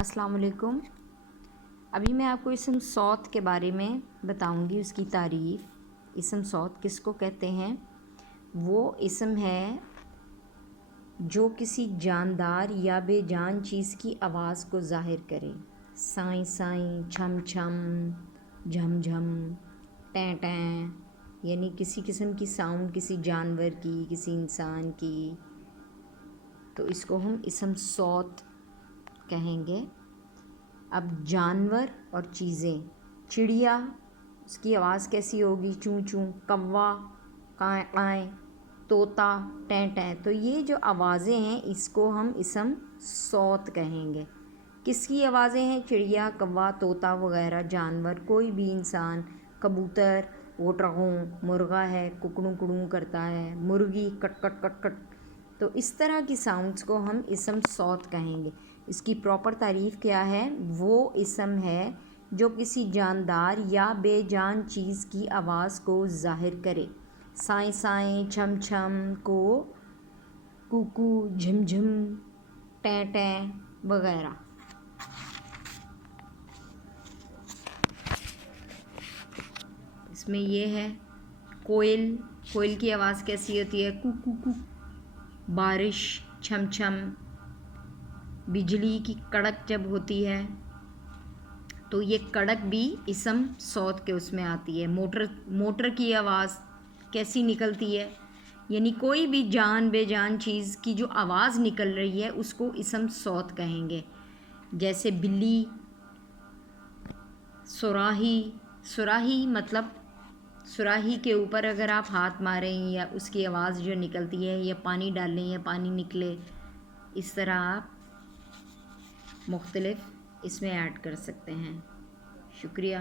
अस्सलाम वालेकुम। अभी मैं आपको इसम सौत के बारे में बताऊंगी, उसकी तारीफ़। इसम सौत किसको कहते हैं? वो इसम है जो किसी जानदार या बेजान चीज़ की आवाज़ को ज़ाहिर करे। साईं साईं, छम छम, झम झम, टें टें, यानी किसी किस्म की साउंड किसी जानवर की, किसी इंसान की, तो इसको हम इसम सौत कहेंगे। अब जानवर और चीज़ें, चिड़िया, उसकी आवाज़ कैसी होगी? चूं चूं, कौवा काएं काएं, तोता टें टें। तो ये जो आवाज़ें हैं इसको हम इसम सौत कहेंगे। किसकी आवाज़ें हैं? चिड़िया, कौवा, तोता वगैरह जानवर। कोई भी इंसान, कबूतर वो ट्रगों, मुर्गा है कुकड़ू कुड़ू करता है, मुर्गी कट कट कट कट। तो इस तरह की साउंड्स को हम इसम सौत कहेंगे। इसकी प्रॉपर तारीफ़ क्या है? वो इसम है जो किसी जानदार या बेजान चीज़ की आवाज़ को ज़ाहिर करे। साएं साएं, छम छम को कुकू, झमझम, टें टें वगैरह। इसमें ये है कोयल, कोयल की आवाज़ कैसी होती है? कू कू कू। बारिश, छम छम। बिजली की कड़क जब होती है तो ये कड़क भी इसम सौत के उसमें आती है। मोटर की आवाज़ कैसी निकलती है? यानी कोई भी जान बेजान चीज़ की जो आवाज़ निकल रही है उसको इसम सौत कहेंगे। जैसे बिल्ली, सुराही। सुराही मतलब सुराही के ऊपर अगर आप हाथ मारें या उसकी आवाज़ जो निकलती है, या पानी डालें या पानी निकले, इस तरह आप मुख्तलिफ इसमें ऐड कर सकते हैं। शुक्रिया।